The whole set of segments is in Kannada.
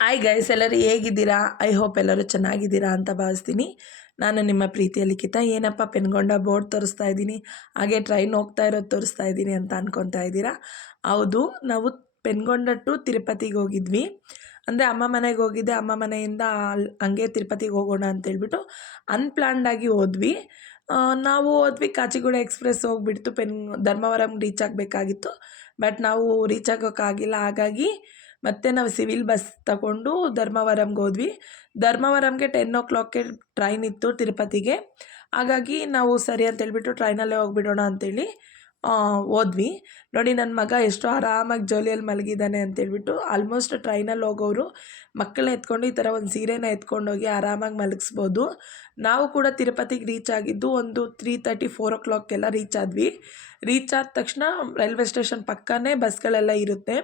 ಹಾಯ್ ಗೈಸ್, ಎಲ್ಲರೂ ಹೇಗಿದ್ದೀರಾ? ಐ ಹೋಪ್ ಎಲ್ಲರೂ ಚೆನ್ನಾಗಿದ್ದೀರಾ ಅಂತ ಭಾವಿಸ್ತೀನಿ. ನಾನು ನಿಮ್ಮ ಪ್ರೀತಿಯ ಲಿಖಿತ. ಏನಪ್ಪ ಪೆನ್ಗೊಂಡ ಬೋರ್ಡ್ ತೋರಿಸ್ತಾ ಇದ್ದೀನಿ, ಹಾಗೆ ಟ್ರೈನ್ ಹೋಗ್ತಾ ಇರೋದು ತೋರಿಸ್ತಾ ಇದ್ದೀನಿ ಅಂತ ಅಂದ್ಕೊತಾ ಇದ್ದೀರಾ. ಹೌದು, ನಾವು ಪೆನ್ಗೊಂಡ ಟು ತಿರುಪತಿಗೆ ಹೋಗಿದ್ವಿ. ಅಂದರೆ ಅಮ್ಮ ಮನೆಗೆ ಹೋಗಿದ್ದೆ. ಅಮ್ಮ ಮನೆಯಿಂದ ಹಂಗೆ ತಿರುಪತಿಗೆ ಹೋಗೋಣ ಅಂತೇಳ್ಬಿಟ್ಟು ಅನ್ಪ್ಲ್ಯಾನ್ಡಾಗಿ ಹೋದ್ವಿ. ನಾವು ಹೋದ್ವಿ, ಕಾಚಿಗೂಡ ಎಕ್ಸ್ಪ್ರೆಸ್ ಹೋಗ್ಬಿಡ್ತು. ಧರ್ಮವರಂ ರೀಚ್ ಆಗಬೇಕಾಗಿತ್ತು, ಬಟ್ ನಾವು ರೀಚ್ ಆಗೋಕ್ಕಾಗಿಲ್ಲ. ಹಾಗಾಗಿ ಮತ್ತು ನಾವು ಸಿವಿಲ್ ಬಸ್ ತಗೊಂಡು ಧರ್ಮವರಂಗೆ ಹೋದ್ವಿ. ಧರ್ಮವರಂಗೆ 10 o'clockಗೆ ಟ್ರೈನ್ ಇತ್ತು ತಿರುಪತಿಗೆ. ಹಾಗಾಗಿ ನಾವು ಸರಿ ಅಂತೇಳ್ಬಿಟ್ಟು ಟ್ರೈನಲ್ಲೇ ಹೋಗ್ಬಿಡೋಣ ಅಂತೇಳಿ ಹೋದ್ವಿ. ನೋಡಿ, ನನ್ನ ಮಗ ಎಷ್ಟು ಆರಾಮಾಗಿ ಜೋಲಿಯಲ್ಲಿ ಮಲಗಿದ್ದಾನೆ ಅಂತೇಳ್ಬಿಟ್ಟು. ಆಲ್ಮೋಸ್ಟ್ ಟ್ರೈನಲ್ಲಿ ಹೋಗೋರು ಮಕ್ಕಳನ್ನ ಎತ್ಕೊಂಡು ಈ ಥರ ಒಂದು ಸೀರೆನ ಎತ್ಕೊಂಡೋಗಿ ಆರಾಮಾಗಿ ಮಲಗಿಸ್ಬೋದು. ನಾವು ಕೂಡ ತಿರುಪತಿಗೆ ರೀಚ್ ಆಗಿದ್ದು ಒಂದು 3:30 4 o'clockಗೆಲ್ಲ ರೀಚ್ ಆದ್ವಿ. ರೀಚ್ ಆದ ತಕ್ಷಣ ರೈಲ್ವೆ ಸ್ಟೇಷನ್ ಪಕ್ಕನೇ ಬಸ್ಗಳೆಲ್ಲ ಇರುತ್ತೆ.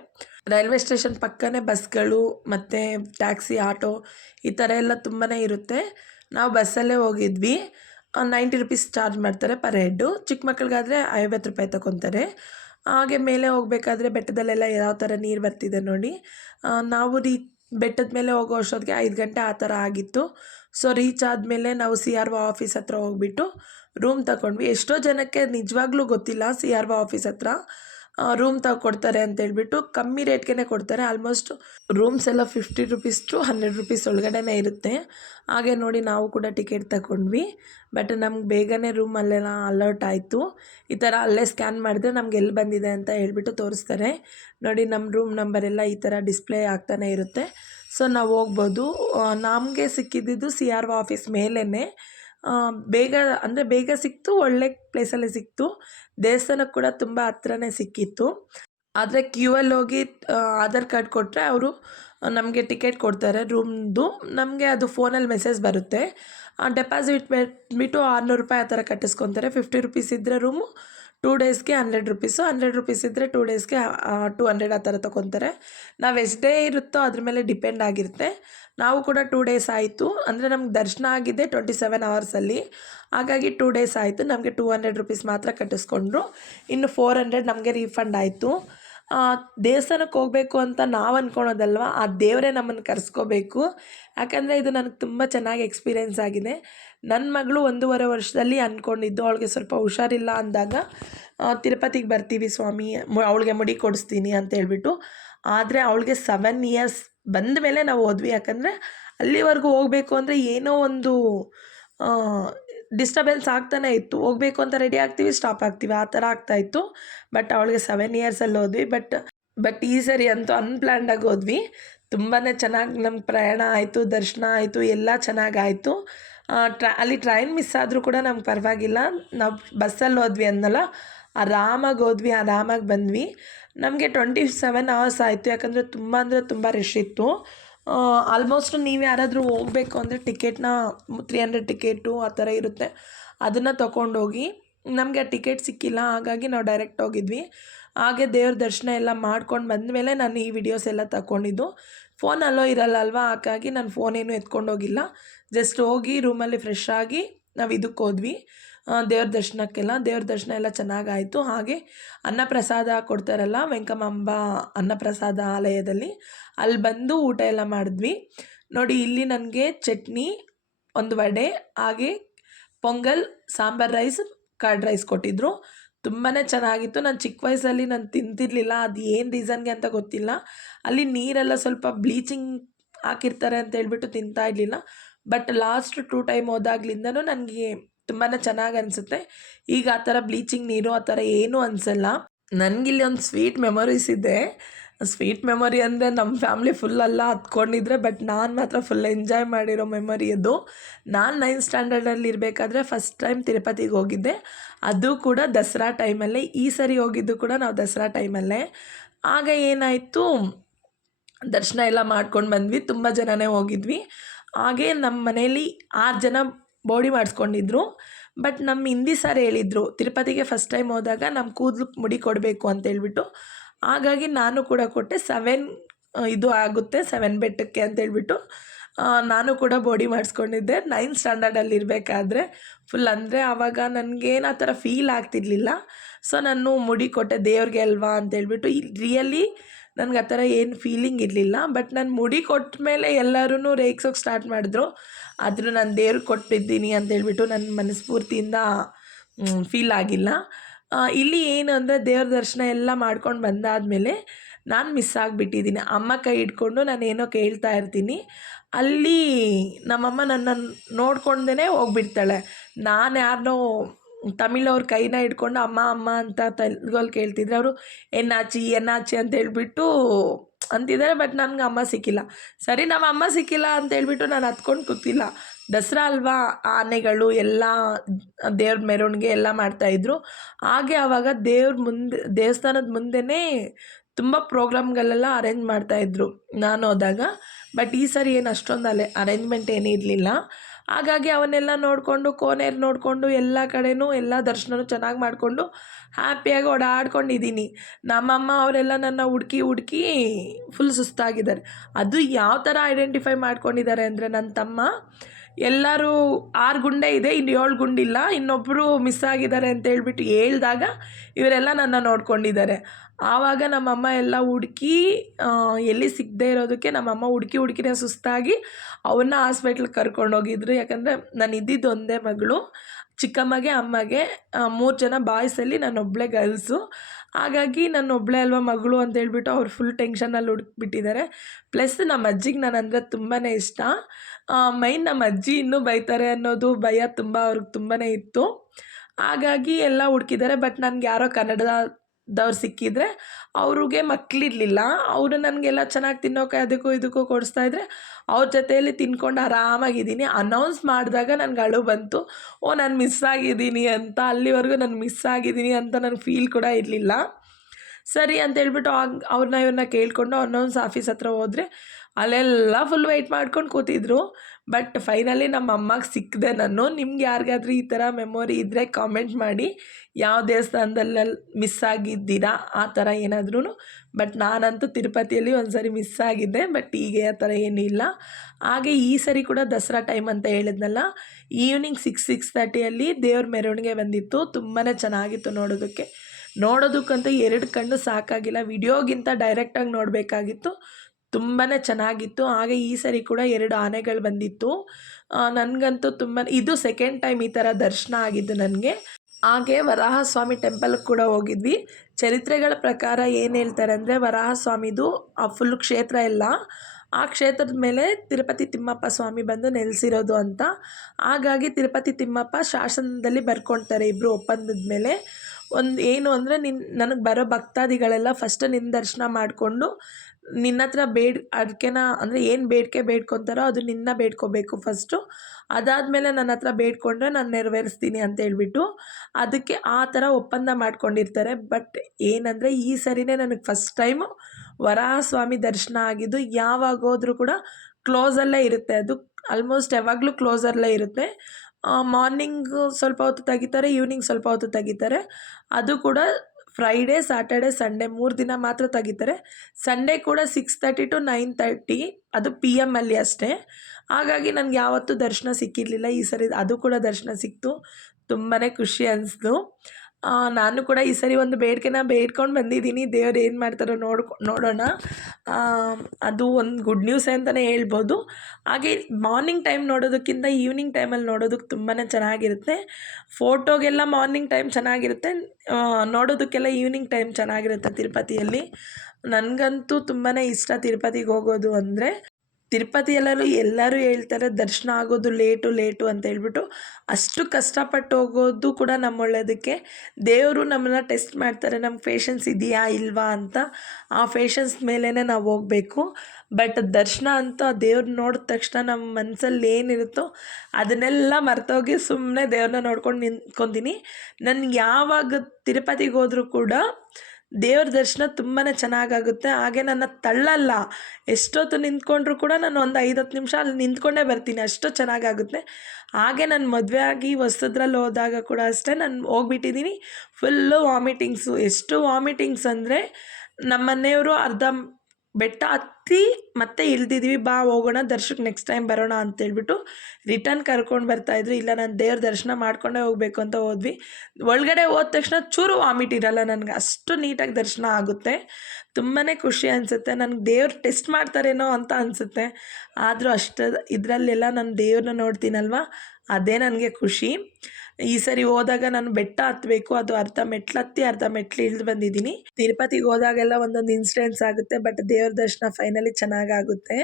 ರೈಲ್ವೆ ಸ್ಟೇಷನ್ ಪಕ್ಕನೇ ಬಸ್ಗಳು ಮತ್ತು ಟ್ಯಾಕ್ಸಿ, ಆಟೋ ಈ ಥರ ಎಲ್ಲ ತುಂಬಾ ಇರುತ್ತೆ. ನಾವು ಬಸ್ಸಲ್ಲೇ ಹೋಗಿದ್ವಿ. 90 rupees ಚಾರ್ಜ್ ಮಾಡ್ತಾರೆ ಪರ್ ಹೆಡ್ಡು. ಚಿಕ್ಕ ಮಕ್ಕಳಿಗಾದರೆ 50 ರೂಪಾಯಿ ತಗೊತಾರೆ. ಹಾಗೆ ಮೇಲೆ ಹೋಗಬೇಕಾದ್ರೆ ಬೆಟ್ಟದಲ್ಲೆಲ್ಲ ಯಾವ ಥರ ನೀರು ಬರ್ತಿದೆ ನೋಡಿ. ನಾವು ಬೆಟ್ಟದ ಮೇಲೆ ಹೋಗೋ ಅಷ್ಟೊತ್ತಿಗೆ 5 ಗಂಟೆ ಆ ಥರ ಆಗಿತ್ತು. ಸೊ ರೀಚ್ ಆದಮೇಲೆ ನಾವು CRO ಆಫೀಸ್ ಹತ್ರ ಹೋಗ್ಬಿಟ್ಟು ರೂಮ್ ತಗೊಂಡ್ವಿ. ಎಷ್ಟೋ ಜನಕ್ಕೆ ನಿಜವಾಗ್ಲೂ ಗೊತ್ತಿಲ್ಲ CRO ಆಫೀಸ್ ಹತ್ರ ರೂಮ್ ಕೊಡ್ತಾರೆ ಅಂತೇಳ್ಬಿಟ್ಟು. ಕಮ್ಮಿ ರೇಟ್ಗೆ ಕೊಡ್ತಾರೆ. ಆಲ್ಮೋಸ್ಟ್ ರೂಮ್ಸ್ ಎಲ್ಲ 50 rupees to 100 rupees ಒಳಗಡೆ ಇರುತ್ತೆ. ಹಾಗೆ ನೋಡಿ, ನಾವು ಕೂಡ ಟಿಕೆಟ್ ತಗೊಂಡ್ವಿ. ಬಟ್ ನಮ್ಗೆ ಬೇಗನೆ ರೂಮಲ್ಲೆಲ್ಲ ಅಲರ್ಟ್ ಆಯಿತು. ಈ ಥರ ಅಲ್ಲೇ ಸ್ಕ್ಯಾನ್ ಮಾಡಿದ್ರೆ ನಮ್ಗೆ ಎಲ್ಲಿ ಬಂದಿದೆ ಅಂತ ಹೇಳ್ಬಿಟ್ಟು ತೋರಿಸ್ತಾರೆ. ನೋಡಿ, ನಮ್ಮ ರೂಮ್ ನಂಬರ್ ಎಲ್ಲ ಈ ಥರ ಡಿಸ್ಪ್ಲೇ ಆಗ್ತಾನೆ ಇರುತ್ತೆ. ಸೊ ನಾವು ಹೋಗ್ಬೋದು. ನಮಗೆ ಸಿಕ್ಕಿದ್ದು CRO ಆಫೀಸ್ ಮೇಲೇ. ಬೇಗ ಸಿಕ್ತು, ಒಳ್ಳೆ ಪ್ಲೇಸಲ್ಲೇ ಸಿಕ್ತು. ದೇವಸ್ಥಾನಕ್ಕೆ ಕೂಡ ತುಂಬ ಹತ್ರನೇ ಸಿಕ್ಕಿತ್ತು. ಆದರೆ ಕ್ಯೂವಲ್ಲಿ ಹೋಗಿ ಆಧಾರ್ ಕಾರ್ಡ್ ಕೊಟ್ಟರೆ ಅವರು ನಮಗೆ ಟಿಕೆಟ್ ಕೊಡ್ತಾರೆ ರೂಮ್ದು. ನಮಗೆ ಅದು ಫೋನಲ್ಲಿ ಮೆಸೇಜ್ ಬರುತ್ತೆ. ಡೆಪಾಸಿಟ್ ಬಿಟ್ಟು 600 ರೂಪಾಯಿ ಆ ಥರ ಕಟ್ಟಿಸ್ಕೊತಾರೆ. 50 rupees ಇದ್ದರೆ ರೂಮು 2 daysಗೆ 100 rupees, 100 rupees ಇದ್ದರೆ 2 daysಗೆ 200 ಆ ಥರ ತೊಗೊತಾರೆ. ನಾವು ಎಷ್ಟು ಡೇ ಇರುತ್ತೋ ಅದ್ರ ಮೇಲೆ ಡಿಪೆಂಡ್ ಆಗಿರುತ್ತೆ. ನಾವು ಕೂಡ 2 days ಆಯಿತು. ಅಂದರೆ ನಮ್ಗೆ ದರ್ಶನ ಆಗಿದೆ 27 hoursಲ್ಲಿ. ಹಾಗಾಗಿ 2 days ಆಯಿತು. ನಮಗೆ 200 rupees ಮಾತ್ರ ಕಟ್ಟಿಸ್ಕೊಂಡ್ರು. ಇನ್ನು 400 ನಮಗೆ ರೀಫಂಡ್ ಆಯಿತು. ದೇವಸ್ಥಾನಕ್ಕೆ ಹೋಗಬೇಕು ಅಂತ ನಾವು ಅಂದ್ಕೊಳೋದಲ್ವ, ಆ ದೇವರೇ ನಮ್ಮನ್ನು ಕರೆಸ್ಕೋಬೇಕು. ಯಾಕಂದರೆ ಇದು ನನಗೆ ತುಂಬ ಚೆನ್ನಾಗಿ ಎಕ್ಸ್ಪೀರಿಯೆನ್ಸ್ ಆಗಿದೆ. ನನ್ನ ಮಗಳು 1.5 ವರ್ಷದಲ್ಲಿ ಅಂದ್ಕೊಂಡಿದ್ದು, ಅವಳಿಗೆ ಸ್ವಲ್ಪ ಹುಷಾರಿಲ್ಲ ಅಂದಾಗ ತಿರುಪತಿಗೆ ಬರ್ತೀವಿ ಸ್ವಾಮಿ, ಅವಳಿಗೆ ಮುಡಿ ಕೊಡಿಸ್ತೀನಿ ಅಂತ ಹೇಳ್ಬಿಟ್ಟು. ಆದರೆ ಅವಳಿಗೆ 7 years ಬಂದ ಮೇಲೆ ನಾವು ಹೋದ್ವಿ. ಯಾಕಂದರೆ ಅಲ್ಲಿವರೆಗೂ ಹೋಗಬೇಕು ಅಂದರೆ ಏನೋ ಒಂದು ಡಿಸ್ಟರ್ಬೆನ್ಸ್ ಆಗ್ತಾನೆ ಇತ್ತು. ಹೋಗಬೇಕು ಅಂತ ರೆಡಿ ಆಗ್ತೀವಿ, ಸ್ಟಾಪ್ ಆಗ್ತೀವಿ, ಆ ಥರ ಆಗ್ತಾಯಿತ್ತು. ಬಟ್ ಅವಳಿಗೆ 7 yearsಲ್ಲಿ ಹೋದ್ವಿ. ಬಟ್ ಈ ಸರಿ ಅಂತೂ ಅನ್ಪ್ಲ್ಯಾನ್ಡಾಗಿ ಹೋದ್ವಿ. ತುಂಬಾ ಚೆನ್ನಾಗಿ ನಮ್ಗೆ ಪ್ರಯಾಣ ಆಯಿತು, ದರ್ಶನ ಆಯಿತು, ಎಲ್ಲ ಚೆನ್ನಾಗಾಯಿತು. ಅಲ್ಲಿ ಟ್ರೈನ್ ಮಿಸ್ ಆದರೂ ಕೂಡ ನಮ್ಗೆ ಪರವಾಗಿಲ್ಲ. ನಾವು ಬಸ್ಸಲ್ಲಿ ಹೋದ್ವಿ ಅಂದಲ್ಲ, ಆರಾಮಾಗಿ ಹೋದ್ವಿ, ಆರಾಮಾಗಿ ಬಂದ್ವಿ. ನಮಗೆ 27 hours ಆಯಿತು. ಯಾಕಂದರೆ ತುಂಬ ರಶ್ ಇತ್ತು. ಆಲ್ಮೋಸ್ಟ್ ನೀವು ಯಾರಾದರೂ ಹೋಗಬೇಕು ಅಂದರೆ ಟಿಕೆಟ್ನ 300 ಟಿಕೆಟು ಆ ಥರ ಇರುತ್ತೆ, ಅದನ್ನು ತೊಗೊಂಡೋಗಿ. ನಮಗೆ ಆ ಟಿಕೆಟ್ ಸಿಕ್ಕಿಲ್ಲ, ಹಾಗಾಗಿ ನಾವು ಡೈರೆಕ್ಟ್ ಹೋಗಿದ್ವಿ. ಹಾಗೆ ದೇವ್ರ ದರ್ಶನ ಎಲ್ಲ ಮಾಡ್ಕೊಂಡು ಬಂದಮೇಲೆ ನಾನು ಈ ವಿಡಿಯೋಸ್ ಎಲ್ಲ ತಗೊಂಡಿದ್ದು. ಫೋನ್ ಅಲ್ಲೋ ಇರಲ್ಲ ಅಲ್ವಾ, ಹಾಗಾಗಿ ನಾನು ಫೋನೇನು ಎತ್ಕೊಂಡೋಗಿಲ್ಲ. ಜಸ್ಟ್ ಹೋಗಿ ರೂಮಲ್ಲಿ ಫ್ರೆಶ್ ಆಗಿ ನಾವು ಇದಕ್ಕೆ ಹೋದ್ವಿ, ದೇವ್ರ ದರ್ಶನಕ್ಕೆಲ್ಲ. ದೇವ್ರ ದರ್ಶನ ಎಲ್ಲ ಚೆನ್ನಾಗಾಯಿತು. ಹಾಗೆ ಅನ್ನಪ್ರಸಾದ ಕೊಡ್ತಾರಲ್ಲ, ವೆಂಕಮಾಂಬ ಅನ್ನಪ್ರಸಾದ ಆಲಯದಲ್ಲಿ, ಅಲ್ಲಿ ಬಂದು ಊಟ ಎಲ್ಲ ಮಾಡಿದ್ವಿ. ನೋಡಿ, ಇಲ್ಲಿ ನನಗೆ ಚಟ್ನಿ, ಒಂದು ವಡೆ, ಹಾಗೆ pongal, sambar rice, curd rice ಕೊಟ್ಟಿದ್ದರು. ತುಂಬಾ ಚೆನ್ನಾಗಿತ್ತು. ನಾನು ಚಿಕ್ಕ ವಯಸ್ಸಲ್ಲಿ ನಾನು ತಿಂತಿರಲಿಲ್ಲ, ಅದು ಏನು ರೀಸನ್ಗೆ ಅಂತ ಗೊತ್ತಿಲ್ಲ. ಅಲ್ಲಿ ನೀರೆಲ್ಲ ಸ್ವಲ್ಪ ಬ್ಲೀಚಿಂಗ್ ಹಾಕಿರ್ತಾರೆ ಅಂತ ಹೇಳ್ಬಿಟ್ಟು ತಿಂತಾ ಇರಲಿಲ್ಲ. ಬಟ್ ಲಾಸ್ಟ್ 2 time ಹೋದಾಗ್ಲಿಂದನೂ ನನಗೆ ತುಂಬಾ ಚೆನ್ನಾಗಿ ಅನಿಸುತ್ತೆ. ಈಗ ಆ ಥರ ಬ್ಲೀಚಿಂಗ್ ನೀರು ಆ ಥರ ಏನೂ ಅನಿಸಲ್ಲ. ನನಗಿಲ್ಲಿ ಒಂದು ಸ್ವೀಟ್ ಮೆಮೊರೀಸ್ ಇದೆ. ಸ್ವೀಟ್ ಮೆಮೊರಿ ಅಂದರೆ ನಮ್ಮ ಫ್ಯಾಮ್ಲಿ ಫುಲ್ಲೆಲ್ಲ ಹತ್ಕೊಂಡಿದ್ರೆ, ಬಟ್ ನಾನು ಮಾತ್ರ ಫುಲ್ ಎಂಜಾಯ್ ಮಾಡಿರೋ ಮೆಮೊರಿ ಅದು. ನಾನು 9th standardಲ್ಲಿ ಇರಬೇಕಾದ್ರೆ ಫಸ್ಟ್ ಟೈಮ್ ತಿರುಪತಿಗೆ ಹೋಗಿದ್ದೆ, ಅದು ಕೂಡ ದಸರಾ ಟೈಮಲ್ಲೇ. ಈ ಸರಿ ಹೋಗಿದ್ದು ಕೂಡ ನಾವು ದಸರಾ ಟೈಮಲ್ಲೇ. ಆಗ ಏನಾಯಿತು, ದರ್ಶನ ಎಲ್ಲ ಮಾಡ್ಕೊಂಡು ಬಂದ್ವಿ. ತುಂಬ ಜನನೇ ಹೋಗಿದ್ವಿ. ಹಾಗೆ ನಮ್ಮ ಮನೇಲಿ 6 ಜನ ಬಾಡಿ ಮಾಡಿಸ್ಕೊಂಡಿದ್ರು. ಬಟ್ ನಮ್ಮ ಹಿಂದಿ ಸರ್ ಹೇಳಿದರು, ತಿರುಪತಿಗೆ ಫಸ್ಟ್ ಟೈಮ್ ಹೋದಾಗ ನಮ್ಮ ಕೂದಲು ಮುಡಿ ಕೊಡಬೇಕು ಅಂತೇಳ್ಬಿಟ್ಟು. ಹಾಗಾಗಿ ನಾನು ಕೂಡ ಕೊಟ್ಟೆ. 7 ಇದು ಆಗುತ್ತೆ 7 ಬೆಟ್ಟಕ್ಕೆ ಅಂತೇಳ್ಬಿಟ್ಟು ನಾನು ಕೂಡ ಬಾಡಿ ಮಾಡಿಸ್ಕೊಂಡಿದ್ದೆ 9th standardಲ್ಲಿ ಇರಬೇಕಾದ್ರೆ. ಫುಲ್ ಅಂದರೆ ಆವಾಗ ನನಗೇನು ಆ ಥರ ಫೀಲ್ ಆಗ್ತಿರ್ಲಿಲ್ಲ. ಸೊ ನಾನು ಮುಡಿ ಕೊಟ್ಟೆ ದೇವ್ರಿಗೆ ಅಲ್ವಾ ಅಂತೇಳ್ಬಿಟ್ಟು. ರಿಯಲಿ ನನಗೆ ಆ ಥರ ಏನು ಫೀಲಿಂಗ್ ಇರಲಿಲ್ಲ. ಬಟ್ ನಾನು ಮುಡಿ ಕೊಟ್ಟ ಮೇಲೆ ಎಲ್ಲರೂ ರೇಗ್ಸೋಕೆ ಸ್ಟಾರ್ಟ್ ಮಾಡಿದ್ರು. ಆದರೂ ನಾನು ದೇವ್ರಿಗೆ ಕೊಟ್ಟಿದ್ದೀನಿ ಅಂತೇಳ್ಬಿಟ್ಟು ನನ್ನ ಮನಸ್ಫೂರ್ತಿಯಿಂದ ಫೀಲ್ ಆಗಿಲ್ಲ. ಇಲ್ಲಿ ಏನು ಅಂದರೆ ದೇವ್ರ ದರ್ಶನ ಎಲ್ಲ ಮಾಡ್ಕೊಂಡು ಬಂದಾದಮೇಲೆ ನಾನು ಮಿಸ್ ಆಗಿಬಿಟ್ಟಿದ್ದೀನಿ. ಅಮ್ಮ ಕೈ ಹಿಡ್ಕೊಂಡು ನಾನೇನೋ ಕೇಳ್ತಾ ಇರ್ತೀನಿ. ಅಲ್ಲಿ ನಮ್ಮಮ್ಮ ನನ್ನನ್ನು ನೋಡ್ಕೊಂಡೇ ಹೋಗ್ಬಿಡ್ತಾಳೆ. ನಾನು ಯಾರನ್ನೋ ತಮಿಳವ್ರ ಕೈನ ಹಿಡ್ಕೊಂಡು ಅಮ್ಮ ಅಮ್ಮ ಅಂತ ತೆಲುಗಲ್ಲಿ ಕೇಳ್ತಿದ್ರೆ ಅವರು ಎನ್ನಾಚಿ ಎನ್ನಾಚಿ ಅಂತ ಹೇಳ್ಬಿಟ್ಟು ಅಂತಿದ್ದಾರೆ. ಬಟ್ ನನಗೆ ಅಮ್ಮ ಸಿಕ್ಕಿಲ್ಲ. ಸರಿ ನಮ್ಮ ಅಮ್ಮ ಸಿಕ್ಕಿಲ್ಲ ಅಂತೇಳ್ಬಿಟ್ಟು ನಾನು ಹತ್ಕೊಂಡು ಕೂತಿಲ್ಲ. ದಸರಾ ಅಲ್ವಾ, ಆನೆಗಳು ಎಲ್ಲ ದೇವ್ರ ಮೆರವಣಿಗೆ ಎಲ್ಲ ಮಾಡ್ತಾಯಿದ್ರು. ಹಾಗೆ ಆವಾಗ ದೇವಸ್ಥಾನದ ಮುಂದೆನೇ ತುಂಬ ಪ್ರೋಗ್ರಾಮ್ಗಳೆಲ್ಲ ಅರೇಂಜ್ ಮಾಡ್ತಾಯಿದ್ರು ನಾನು ಹೋದಾಗ. ಬಟ್ ಈ ಸರಿ ಏನು ಅಷ್ಟೊಂದು ಅರೇಂಜ್ಮೆಂಟ್ ಏನೂ ಇರಲಿಲ್ಲ. ಹಾಗಾಗಿ ಅವನ್ನೆಲ್ಲ ನೋಡಿಕೊಂಡು ಕೋನೇರು ನೋಡಿಕೊಂಡು ಎಲ್ಲ ಕಡೆಯೂ ಎಲ್ಲ ದರ್ಶನವೂ ಚೆನ್ನಾಗಿ ಮಾಡಿಕೊಂಡು ಹ್ಯಾಪಿಯಾಗಿ ಓಡಾಡ್ಕೊಂಡಿದ್ದೀನಿ. ನಮ್ಮಮ್ಮ ಅವರೆಲ್ಲ ನನ್ನ ಹುಡುಕಿ ಫುಲ್ ಸುಸ್ತಾಗಿದ್ದಾರೆ. ಅದು ಯಾವ ಥರ ಐಡೆಂಟಿಫೈ ಮಾಡ್ಕೊಂಡಿದ್ದಾರೆ ಅಂದರೆ ನನ್ನ ತಮ್ಮ ಎಲ್ಲರೂ 6 ಗುಂಡೆ ಇದೆ, ಇನ್ನು 7 ಗುಂಡಿಲ್ಲ, ಇನ್ನೊಬ್ಬರು ಮಿಸ್ ಆಗಿದ್ದಾರೆ ಅಂತ ಹೇಳ್ಬಿಟ್ಟು ಹೇಳ್ದಾಗ ಇವರೆಲ್ಲ ನನ್ನ ನೋಡ್ಕೊಂಡಿದ್ದಾರೆ. ಆವಾಗ ನಮ್ಮಮ್ಮ ಎಲ್ಲ ಹುಡುಕಿ ಎಲ್ಲಿ ಸಿಗದೆ ಇರೋದಕ್ಕೆ ನಮ್ಮಮ್ಮ ಹುಡುಕಿನೇ ಸುಸ್ತಾಗಿ ಅವನ್ನ ಹಾಸ್ಪಿಟ್ಲಿಗೆ ಕರ್ಕೊಂಡೋಗಿದ್ರು. ಯಾಕಂದರೆ ನಾನು ಇದ್ದಿದ್ದು ಒಂದೇ ಮಗಳು, ಚಿಕ್ಕಮ್ಮಗೆ ಅಮ್ಮಗೆ 3 ಜನ ಬಾಯ್ಸಲ್ಲಿ ನಾನೊಬ್ಬಳೇ ಗರ್ಲ್ಸು. ಹಾಗಾಗಿ ನನ್ನೊಬ್ಬಳೇ ಅಲ್ವಾ ಮಗಳು ಅಂತೇಳ್ಬಿಟ್ಟು ಅವ್ರು ಫುಲ್ ಟೆನ್ಷನಲ್ಲಿ ಹುಡುಕ್ಬಿಟ್ಟಿದ್ದಾರೆ. ಪ್ಲಸ್ ನಮ್ಮ ಅಜ್ಜಿಗೆ ನಾನಂದರೆ ತುಂಬಾ ಇಷ್ಟ. ಮೈನ್ ನಮ್ಮ ಅಜ್ಜಿ ಇನ್ನೂ ಬೈತಾರೆ ಅನ್ನೋದು ಭಯ ತುಂಬ ಅವ್ರಿಗೆ ತುಂಬಾ ಇತ್ತು. ಹಾಗಾಗಿ ಎಲ್ಲ ಹುಡುಕಿದ್ದಾರೆ. ಬಟ್ ನನಗೆ ಯಾರೋ ಕನ್ನಡದವ್ರು ಸಿಕ್ಕಿದ್ರೆ ಅವ್ರಿಗೆ ಮಕ್ಕಳಿರಲಿಲ್ಲ. ಅವರು ನನಗೆಲ್ಲ ಚೆನ್ನಾಗಿ ತಿನ್ನೋಕೆ ಅದಕ್ಕೂ ಇದಕ್ಕೂ ಕೊಡಿಸ್ತಾಯಿದ್ರೆ ಅವ್ರ ಜೊತೆಯಲ್ಲಿ ತಿನ್ಕೊಂಡು ಆರಾಮಾಗಿದ್ದೀನಿ. ಅನೌನ್ಸ್ ಮಾಡಿದಾಗ ನನಗೆ ಅಳು ಬಂತು, ನಾನು ಮಿಸ್ ಆಗಿದ್ದೀನಿ ಅಂತ. ಅಲ್ಲಿವರೆಗೂ ನಾನು ಮಿಸ್ ಆಗಿದ್ದೀನಿ ಅಂತ ನನಗೆ ಫೀಲ್ ಕೂಡ ಇರಲಿಲ್ಲ. ಸರಿ ಅಂತೇಳ್ಬಿಟ್ಟು ಅವ್ರನ್ನ ಇವ್ರನ್ನ ಕೇಳಿಕೊಂಡು ಅನೌನ್ಸ್ ಆಫೀಸ್ ಹತ್ರ ಹೋದರೆ ಅಲ್ಲೆಲ್ಲ ಫುಲ್ ವೆಯ್ಟ್ ಮಾಡ್ಕೊಂಡು ಕೂತಿದ್ರು. ಬಟ್ ಫೈನಲಿ ನಮ್ಮ ಅಮ್ಮಗೆ ಸಿಕ್ಕಿದೆ ನಾನು. ನಿಮ್ಗೆ ಯಾರಿಗಾದ್ರೂ ಈ ಥರ ಮೆಮೊರಿ ಇದ್ದರೆ ಕಾಮೆಂಟ್ ಮಾಡಿ, ಯಾವ ದೇವಸ್ಥಾನದಲ್ಲಿ ಮಿಸ್ ಆಗಿದ್ದೀರಾ ಆ ಥರ ಏನಾದ್ರೂ. ಬಟ್ ನಾನಂತೂ ತಿರುಪತಿಯಲ್ಲಿ ಒಂದು ಸರಿ ಮಿಸ್ ಆಗಿದ್ದೆ. ಬಟ್ ಈಗ ಆ ಥರ ಏನೂ ಇಲ್ಲ. ಹಾಗೆ ಈ ಸರಿ ಕೂಡ ದಸರಾ ಟೈಮ್ ಅಂತ ಹೇಳಿದ್ನಲ್ಲ, ಈವ್ನಿಂಗ್ 6:30 ದೇವ್ರ ಮೆರವಣಿಗೆ ಬಂದಿತ್ತು. ತುಂಬಾ ಚೆನ್ನಾಗಿತ್ತು ನೋಡೋದಕ್ಕಂತೂ 2 ಕಣ್ಣು ಸಾಕಾಗಿಲ್ಲ. ವಿಡಿಯೋಗಿಂತ ಡೈರೆಕ್ಟಾಗಿ ನೋಡಬೇಕಾಗಿತ್ತು. ತುಂಬಾ ಚೆನ್ನಾಗಿತ್ತು. ಹಾಗೆ ಈ ಸರಿ ಕೂಡ 2 ಆನೆಗಳು ಬಂದಿತ್ತು. ನನಗಂತೂ ಇದು ಸೆಕೆಂಡ್ ಟೈಮ್ ಈ ಥರ ದರ್ಶನ ಆಗಿದ್ದು ನನಗೆ. ಹಾಗೆ ವರಾಹಸ್ವಾಮಿ ಟೆಂಪಲ್ಗೆ ಕೂಡ ಹೋಗಿದ್ವಿ. ಚರಿತ್ರೆಗಳ ಪ್ರಕಾರ ಏನು ಹೇಳ್ತಾರೆ ಅಂದರೆ, ವರಾಹಸ್ವಾಮಿದು ಫುಲ್ ಕ್ಷೇತ್ರ ಎಲ್ಲ ಆ ಕ್ಷೇತ್ರದ ಮೇಲೆ ತಿರುಪತಿ ತಿಮ್ಮಪ್ಪ ಸ್ವಾಮಿ ಬಂದು ನೆಲೆಸಿರೋದು ಅಂತ. ಹಾಗಾಗಿ ತಿರುಪತಿ ತಿಮ್ಮಪ್ಪ ಶಾಸನದಲ್ಲಿ ಬರ್ಕೊಳ್ತಾರೆ ಇಬ್ಬರು ಒಪ್ಪಂದದ ಮೇಲೆ. ಏನು ಅಂದರೆ, ನನಗೆ ಬರೋ ಭಕ್ತಾದಿಗಳೆಲ್ಲ ಫಸ್ಟ್ ನಿನ್ನ ದರ್ಶನ ಮಾಡಿಕೊಂಡು ನಿನ್ನ ಹತ್ರ ಅದಕ್ಕೆನ ಅಂದರೆ ಏನು ಬೇಡಿಕೆ ಬೇಡ್ಕೊತಾರೋ ಅದು ನಿನ್ನ ಬೇಡ್ಕೋಬೇಕು ಫಸ್ಟು. ಅದಾದಮೇಲೆ ನನ್ನ ಹತ್ರ ಬೇಡ್ಕೊಂಡ್ರೆ ನಾನು ನೆರವೇರಿಸ್ತೀನಿ ಅಂತ ಹೇಳ್ಬಿಟ್ಟು ಅದಕ್ಕೆ ಆ ಥರ ಒಪ್ಪಂದ ಮಾಡ್ಕೊಂಡಿರ್ತಾರೆ. ಬಟ್ ಏನಂದರೆ, ಈ ಸರಿನೇ ನನಗೆ ಫಸ್ಟ್ ಟೈಮು ವರಾಹಸ್ವಾಮಿ ದರ್ಶನ ಆಗಿದ್ದು. ಯಾವಾಗ ಹೋದ್ರೂ ಕೂಡ ಕ್ಲೋಸಲ್ಲೇ ಇರುತ್ತೆ. ಅದು ಆಲ್ಮೋಸ್ಟ್ ಯಾವಾಗಲೂ ಕ್ಲೋಸಲ್ಲೇ ಇರುತ್ತೆ. ಮಾರ್ನಿಂಗು ಸ್ವಲ್ಪ ಹೊತ್ತು ತೆಗಿತಾರೆ, ಈವ್ನಿಂಗ್ ಸ್ವಲ್ಪ ಹೊತ್ತು ತೆಗಿತಾರೆ. ಅದು ಕೂಡ ಫ್ರೈಡೇ, ಸ್ಯಾಟರ್ಡೆ, ಸಂಡೇ 3 ದಿನ ಮಾತ್ರ ತೆಗಿತಾರೆ. ಸಂಡೇ ಕೂಡ 6:30 to 9:30 ಅದು PM ಅಲ್ಲಿ ಅಷ್ಟೇ. ಹಾಗಾಗಿ ನನಗೆ ಯಾವತ್ತೂ ದರ್ಶನ ಸಿಕ್ಕಿರಲಿಲ್ಲ. ಈ ಸರಿ ಅದು ಕೂಡ ದರ್ಶನ ಸಿಕ್ತು. ತುಂಬಾ ಖುಷಿ ಅನಿಸ್ತು. ನಾನು ಕೂಡ ಈ ಸರಿ ಒಂದು ಬೇಡಿಕೆನ ಬೇಡ್ಕೊಂಡು ಬಂದಿದ್ದೀನಿ. ದೇವ್ರು ಏನು ಮಾಡ್ತಾರೋ ನೋಡೋಣ. ಅದು ಒಂದು ಗುಡ್ ನ್ಯೂಸ್ ಅಂತಲೇ ಹೇಳ್ಬೋದು. ಹಾಗೆ ಮಾರ್ನಿಂಗ್ ಟೈಮ್ ನೋಡೋದಕ್ಕಿಂತ ಈವ್ನಿಂಗ್ ಟೈಮಲ್ಲಿ ನೋಡೋದಕ್ಕೆ ತುಂಬಾ ಚೆನ್ನಾಗಿರುತ್ತೆ. ಫೋಟೋಗೆಲ್ಲ ಮಾರ್ನಿಂಗ್ ಟೈಮ್ ಚೆನ್ನಾಗಿರುತ್ತೆ, ನೋಡೋದಕ್ಕೆಲ್ಲ ಈವ್ನಿಂಗ್ ಟೈಮ್ ಚೆನ್ನಾಗಿರುತ್ತೆ ತಿರುಪತಿಯಲ್ಲಿ. ನನಗಂತೂ ತುಂಬಾ ಇಷ್ಟ ತಿರುಪತಿಗೆ ಹೋಗೋದು ಅಂದರೆ. ಎಲ್ಲರೂ ಹೇಳ್ತಾರೆ ದರ್ಶನ ಆಗೋದು ಲೇಟು ಅಂತ ಹೇಳ್ಬಿಟ್ಟು. ಅಷ್ಟು ಕಷ್ಟಪಟ್ಟು ಹೋಗೋದು ಕೂಡ ನಮ್ಮ ಒಳ್ಳೆಯದಕ್ಕೆ. ದೇವರು ನಮ್ಮನ್ನು ಟೆಸ್ಟ್ ಮಾಡ್ತಾರೆ, ನಮ್ಗೆ ಪೇಷನ್ಸ್ ಇದೆಯಾ ಇಲ್ವಾ ಅಂತ. ಆ ಪೇಷನ್ಸ್ ಮೇಲೇ ನಾವು ಹೋಗಬೇಕು. ಬಟ್ ದರ್ಶನ ಅಂತ ದೇವ್ರು ನೋಡಿದ ತಕ್ಷಣ ನಮ್ಮ ಮನಸ್ಸಲ್ಲಿ ಏನಿರುತ್ತೋ ಅದನ್ನೆಲ್ಲ ಮರ್ತೋಗಿ ಸುಮ್ಮನೆ ದೇವ್ರನ್ನ ನೋಡ್ಕೊಂಡು ನಿಂತ್ಕೊತೀನಿ. ನನಗೆ ಯಾವಾಗ ತಿರುಪತಿಗೆ ಹೋದರೂ ಕೂಡ ದೇವ್ರ ದರ್ಶನ ತುಂಬಾ ಚೆನ್ನಾಗಾಗುತ್ತೆ. ಹಾಗೆ ನನ್ನ ತಳ್ಳಲ್ಲ. ಎಷ್ಟೊತ್ತು ನಿಂತ್ಕೊಂಡ್ರೂ ಕೂಡ ನಾನು ಒಂದು 5-10 ನಿಮಿಷ ಅಲ್ಲಿ ನಿಂತ್ಕೊಂಡೇ ಬರ್ತೀನಿ, ಅಷ್ಟು ಚೆನ್ನಾಗಾಗುತ್ತೆ. ಹಾಗೆ ನಾನು ಮದುವೆ ಆಗಿ ಹೊಸದ್ರಲ್ಲಿ ಹೋದಾಗ ಕೂಡ ಅಷ್ಟೇ, ನಾನು ಹೋಗ್ಬಿಟ್ಟಿದ್ದೀನಿ ಫುಲ್ಲು ವಾಮಿಟಿಂಗ್ಸು. ಎಷ್ಟು ವಾಮಿಟಿಂಗ್ಸ್ ಅಂದರೆ, ನಮ್ಮ ಮನೆಯವರು ಅರ್ಧ ಬೆಟ್ಟ ಹತ್ತಿ ಮತ್ತೆ ಇಳ್ದಿದ್ವಿ, ಬಾ ಹೋಗೋಣ ದರ್ಶನಕ್ಕೆ ನೆಕ್ಸ್ಟ್ ಟೈಮ್ ಬರೋಣ ಅಂತೇಳ್ಬಿಟ್ಟು ರಿಟರ್ನ್ ಕರ್ಕೊಂಡು ಬರ್ತಾಯಿದ್ರು. ಇಲ್ಲ ನಾನು ದೇವ್ರ ದರ್ಶನ ಮಾಡ್ಕೊಂಡೇ ಹೋಗಬೇಕು ಅಂತ ಹೋದ್ವಿ. ಒಳಗಡೆ ಹೋದ ತಕ್ಷಣ ಚೂರು ವಾಮಿಟ್ ಇರಲ್ಲ ನನಗೆ, ಅಷ್ಟು ನೀಟಾಗಿ ದರ್ಶನ ಆಗುತ್ತೆ. ತುಂಬಾ ಖುಷಿ ಅನಿಸುತ್ತೆ. ನನಗೆ ದೇವ್ರು ಟೆಸ್ಟ್ ಮಾಡ್ತಾರೇನೋ ಅಂತ ಅನಿಸುತ್ತೆ. ಆದರೂ ಅಷ್ಟು ಇದರಲ್ಲೆಲ್ಲ ನಾನು ದೇವ್ರನ್ನ ನೋಡ್ತೀನಲ್ವ, ಅದೇ ನನಗೆ ಖುಷಿ. ಈ ಸರಿ ಹೋದಾಗ ನಾನು ಬೆಟ್ಟ ಹತ್ತಬೇಕು, ಅದು ಅರ್ಧ ಮೆಟ್ಲು ಹತ್ತಿ ಅರ್ಧ ಮೆಟ್ಲು ಇಳಿದು ಬಂದಿದ್ದೀನಿ. ತಿರುಪತಿಗೆ ಹೋದಾಗೆಲ್ಲ ಒಂದೊಂದು ಇನ್ಸಿಡೆಂಟ್ಸ್ ಆಗುತ್ತೆ, ಬಟ್ ದೇವ್ರ ದರ್ಶನ ಫೈನಲಿ ಚೆನ್ನಾಗಾಗುತ್ತೆ.